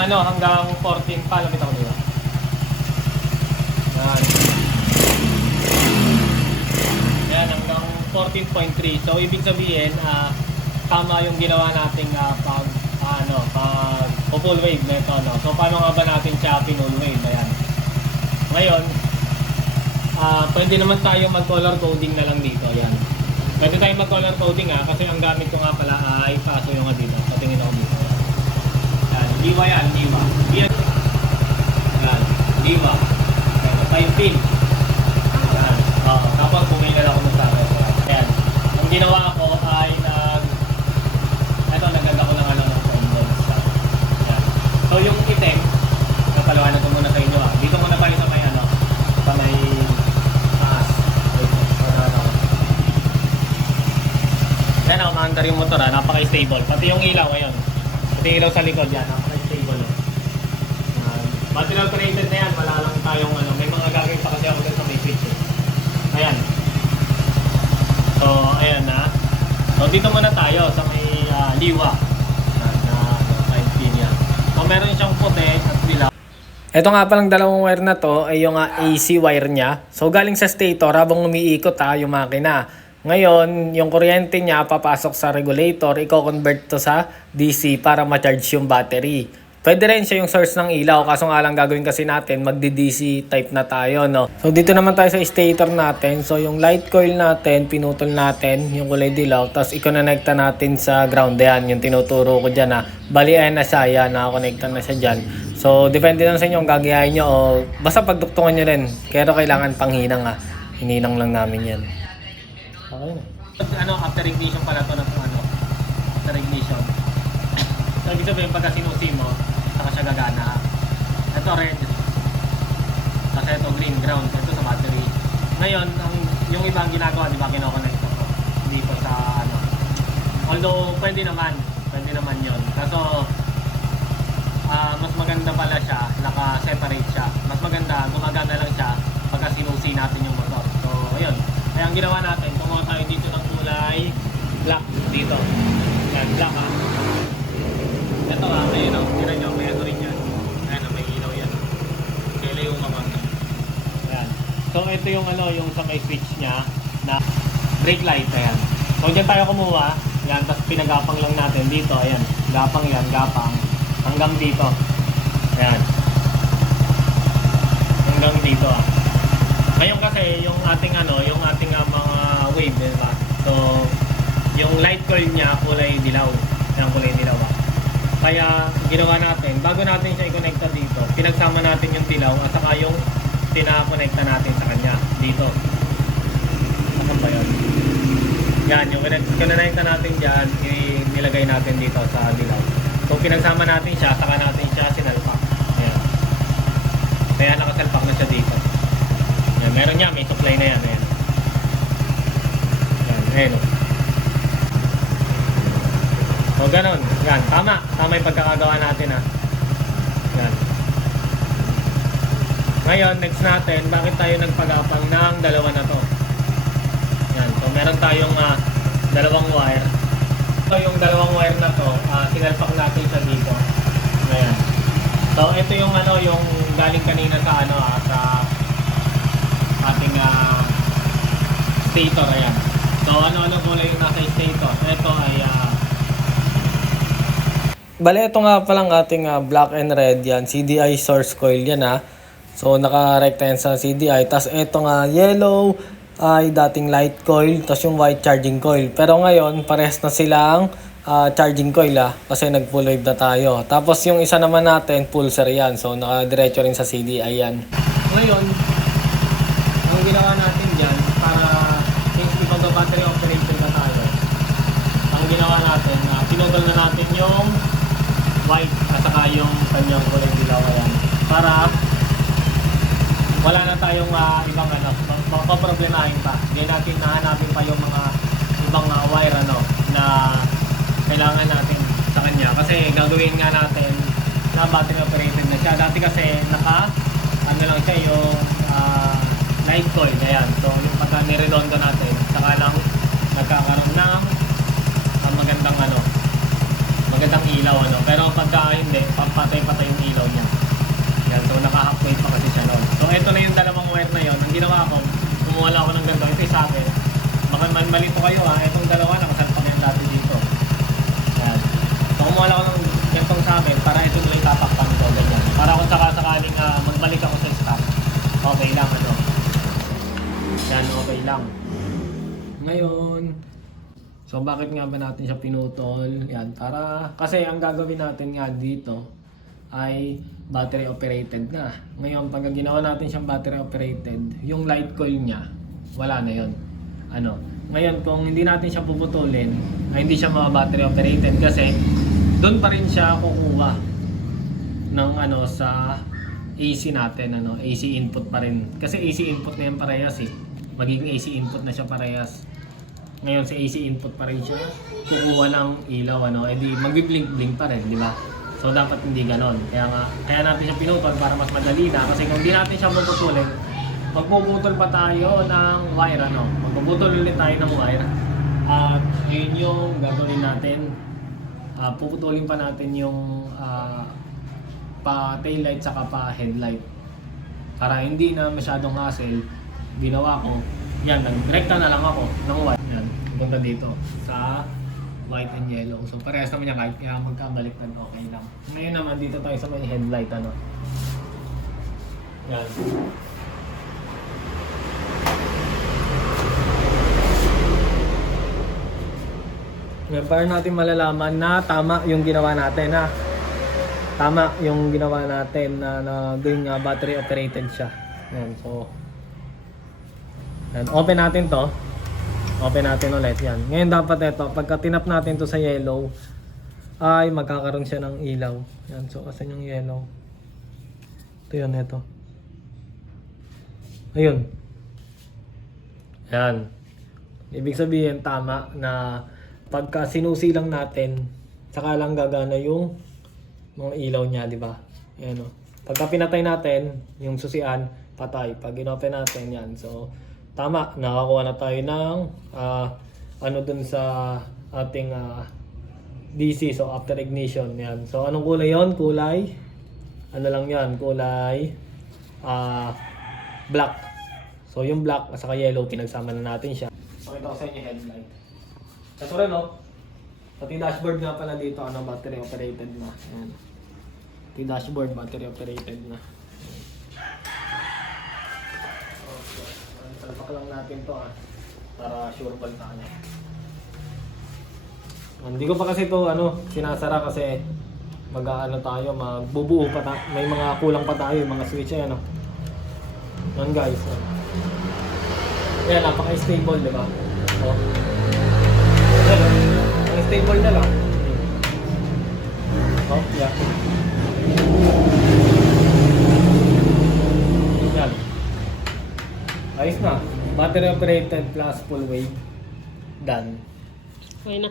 hanggang hanggang 14 pa, lapit ako dito. Yan. Yan, hanggang 14.3. So, ibig sabihin, tama yung ginawa nating pag full wave nito, no? So, paano nga ba natin siya pinull wave? Ayan. Ngayon, pwede naman tayo mag-color coding na lang dito. Ayan. Pwede tayo mag-color coding kasi ang gamit ko nga pala ay paso yung dito. Patingin ako dito. Ayan. Diwa yan, diwa. Ayan. Diwa. Ayan. 5 pin. Ayan. Tapos bumili ako ng sabi. Ayan. Ang ginawa ko ay naganda ko ng ng condom. Ayan. So yung item, napalawanan ko muna sa inyo. Dito muna tayo sa may sa may taas. Yan, umaandar yung motor, napaka-stable. Pati yung ilaw ngayon. Pati yung ilaw sa likod yan, napaka-stable. Battery operated na yan, wala lang tayong may mga gagawin pa kasi ako dun sa may switch. Ayan. So, ayan na. So, dito muna tayo sa may liwa. Na 5 pin yan. So, meron siyang puti at dilaw. Ito nga palang dalawang wire na to ay yung AC wire niya. So galing sa stator habang umiikot yung makina. Ngayon, yung kuryente niya papasok sa regulator, i-convert to sa DC para ma-charge yung battery. Pwede rin siya yung source ng ilaw, kaso nga lang gagawin kasi natin, magdi-DC type na tayo, no? So dito naman tayo sa stator natin. So yung light coil natin, pinutol natin, yung kulay dilaw, tapos i-connecta natin sa ground. Yan, yung tinuturo ko dyan Bali ayan na siya, yan, nakakonekta na siya dyan. So depende lang sa inyo kung gagayahin nyo o basta pagduktungan nyo rin. Pero kailangan panghinang hininang lang namin yan. Okay na. After ignition pala to na after ignition. So ibig sabihin pagka sinusi mo, saka siya gagana. Ito red. Kasi ito green ground. Ito sa battery. Ngayon, yung ibang ginagawa, di ba kinoconnect ko dito sa Although pwede naman yon. Kaso mas maganda pala siya, naka-separate siya. Mas maganda, gumagana lang siya pagka sinusi natin yung motor. So, ayun. Kaya ang ginawa natin, kumuha tayo dito ng kulay black dito. Yan, black Ito ayun tira nyo, may rin yan. Ayan may ilaw yan. Kailan yung mamangga. Ayan. So, ito yung yung sa may switch niya na brake light. Ayan. So, dyan tayo kumuha. Yan, tapos pinagapang lang natin dito. Ayan, gapang yan, gapang. Hanggang dito. Ayan. Hanggang dito Ngayon kasi yung ating mga wave, diba? So, yung light coil niya kulay dilaw. Yung kulay dilaw Kaya ginawa natin, bago natin siya i-connecta dito, pinagsama natin yung dilaw at saka yung pinakonekta natin sa kanya dito. Saan ba yun? Yan, yung kinonekta natin dyan, nilagay natin dito sa dilaw. So pinagsama natin siya, saka natin siya sinalpak. Ayan. Kaya nakasalpak na siya dito. Ayan, meron niya, may supply na yan. Ayan. Ayan. So ganon. Yan, tama. Tama yung pagkakagawa natin Yan. Ngayon, next natin, bakit tayo nagpagapang ng dalawa na to? Yan. So meron tayong dalawang wire. So yung dalawang wire na to, sinalpak natin siya dito. Ayan. So ito yung yung galing kanina sa sa ating stator. Ayan. So ano kulay yung nasa stator? Ito ay bale, ito nga palang ating black and red yan. CDI source coil yan So naka-recta yan sa CDI. Tapos ito nga yellow ay dating light coil, tapos yung white charging coil. Pero ngayon, parehas na silang charging coil kasi nag full wave na tayo. Tapos yung isa naman natin, pulsar yan. So nakadiretso rin sa CDI yan. Ngayon, ang ginawa natin dyan, para since battery operated na tayo, ang ginawa natin, pinutol na natin yung white at saka yung kanyang kulay dilaw yan. Para wala na tayong ibang problemahin pa. Hindi natin nahanapin pa yung mga ibang wire na kailangan natin sa kanya. Kasi gagawin nga natin na battery operated na siya. Dati kasi lang siya yung light coil. Ayan. So yung pagka niredondo natin, saka lang nagkakaroon ng magandang magandang ilaw Pero pagka hindi, papatay-patay naka-half weight pa kasi siya noon. So ito na yung dalawang wire na yon. Ang ginawa ko, kumuha lang ako ng ganito. Ito yung sa akin. Baka man malito kayo ha. Itong dalawa nakasalpak yan dati dito. Yan. So kumuha lang ako ng ganitong sa akin para ito nila itatakpan ko. Ganyan. Para kung sakaling magbalik ako sa stock, okay lang ano. Yan, okay lang. Ngayon, so bakit nga ba natin siya pinutol? Yan, para kasi ang gagawin natin nga dito ay battery operated na. Ngayon, pag ginawa natin siyang battery operated, yung light coil niya, wala na yon. Ano? Ngayon, kung hindi natin siya puputulin, ay hindi siya battery operated kasi doon pa rin siya kukuha ng ano sa AC natin, ano, AC input pa rin. Kasi AC input na yan parehas eh. Magiging AC input na siya parehas. Ngayon sa AC input pa rin siya kukuha ng ilaw, ano, edi magbi-blink-blink pa rin, di ba? So dapat hindi ganon. Kaya natin siya pinutol para mas madali na kasi kung hindi natin siya puputulin, magpuputol pa tayo ng wire, ano. Magpuputol ulit tayo ng wire. At yun yung gagawin natin. Puputulin pa natin yung pa taillight saka pa headlight. Para hindi na masyadong hassle, ginawa ko, yan, nagdirekta na lang ako ng white. Yan, punta dito sa white and yellow. So parehas naman yan kahit kaya magkabaliktad, okay lang. Ngayon naman dito tayo sa may headlight, ano. Yan. Ngayon, para natin malalaman na tama yung ginawa natin, ha. Tama yung ginawa natin na doon nga battery operated siya. Yan, so yan, open natin to. Open natin ulit yan. Ngayon dapat ito, pagka tinap natin to sa yellow, ay magkakaroon siya ng ilaw. Yan, so asan yung yellow? Ito yun, ito. Ayun. Yan. Ibig sabihin tama na pagka sinusilang natin, saka lang gagana yung mga ilaw niya, di ba? Ayan o. Pagka pinatay natin, yung susian, patay. Pag inopen natin, yan. So, tama. Nakakuha na tayo ng ano dun sa ating DC. So, after ignition. Yan. So, anong kulay yon? Kulay? Ano lang yan? Kulay black. So, yung black at saka yellow, pinagsama na natin siya. Pakita ko sa inyo headlight. Ito rin o. Pati dashboard nga pala dito, ano, battery operated na. Ayan. Pati dashboard, battery operated na. Okay. Salpak lang natin to para sure ball tayo. Hindi ko pa kasi to sinasara kasi mag-aano tayo, magbubuo pa tayo. May mga kulang pa tayo, mga switch ay ano. Yan guys. Ayan, napaka-stable, di ba? Oh. Ayan, stable na lang. Oh, yeah. Yan. Ayos na. Battery operated plus full wave. Done. Okay na.